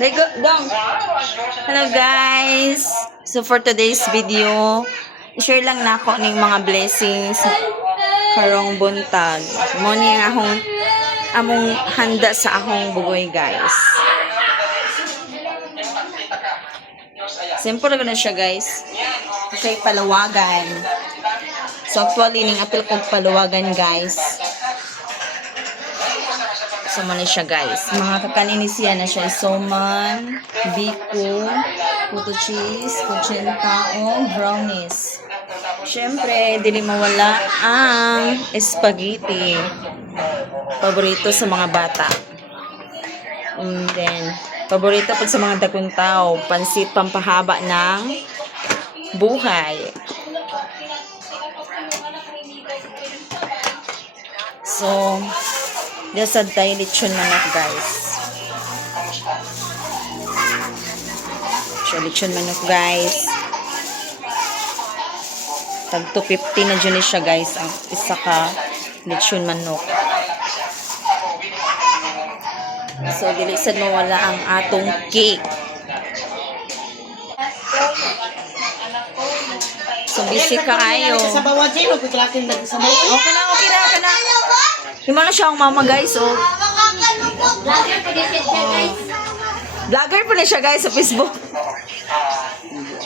Lego, dong. Hello guys. So for today's video, i-share lang na ako ng mga blessings karong buntag. Mo ni akong among handa sa akong bugoy guys. Simple na siya guys. Okay, palawagan. So actually ning apil kog palawagan guys. So, mali siya guys. Mga kakanin siya na siya isoman, biko, puto cheese, kuchinta, o brownies. Siyempre, dili mawala ang spaghetti. Paborito sa mga bata. And then, paborito pa sa mga dagong tao. Pansit pampahaba ng buhay. So, dasad tayo lechon manok guys. So, lechon manok guys. Tag 250 na dyan siya guys. Ang isa ka lechon manok. So, dilisad mawala ang atong cake. So, busy ka ayo. Sa bawat dyan, magkiklakin na sa mga. Okay na, okay na, okay na. Himo na siya ang mama guys, oh. Vlogger pa na siya guys sa Facebook.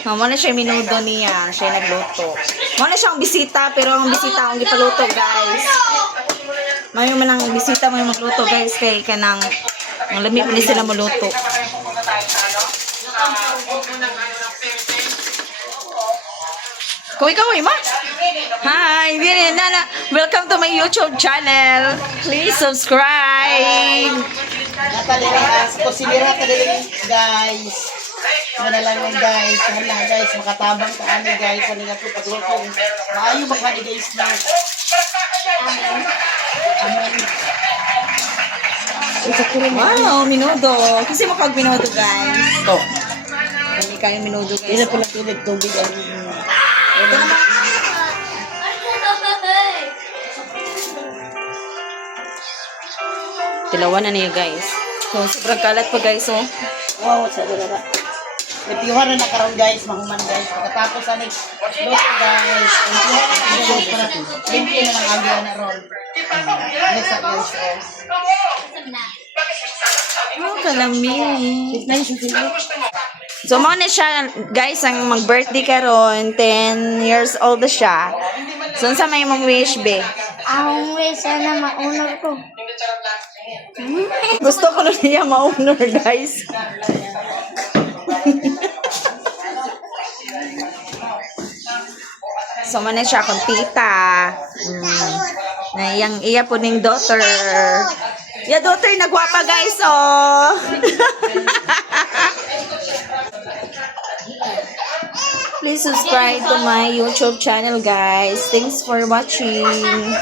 Mama na siya minudo niya. Siya nagluto. Mama na siya ang bisita, pero ang bisita ang gipaluto guys. Mayo man ang bisita mo yung magluto guys. Kaya kanang ang lami pa ni sila maluto. Kung ikaw ay ma? Hi, Nana. Welcome to my YouTube channel. Please subscribe. Kusinira ka din guys. Wala lang lang guys. Wala guys. Makatabang ka ano guys. Ano nga po pagluto. Maayo makani guys na. Wow, minudo. Kasi makag minudo guys. Ito. Hindi kayo minudo guys. Ina po napinig tubig. Ito naman. Tilawan na niya guys. So, sobrang kalat pa guys, oh. Wow, sa dala. Nagpiwar na nakaroon guys. Mahuman guys. Pagkatapos sa next loto guys. Limpyo na ng agyo na ron. Next up guys. Oh, kalami. Nice yung sila. So, mo na siya, guys, ang mag-birthday karon 10 years old na siya. So, sa may mong wish, be? Ang wish na maunor ko. Gusto ko na niya ma-honor, guys. So, mo na siya akong tita. Na iya po ning daughter. Ya, daughter, nagwapa, guys, oh. Please subscribe to my YouTube channel, guys. Thanks for watching.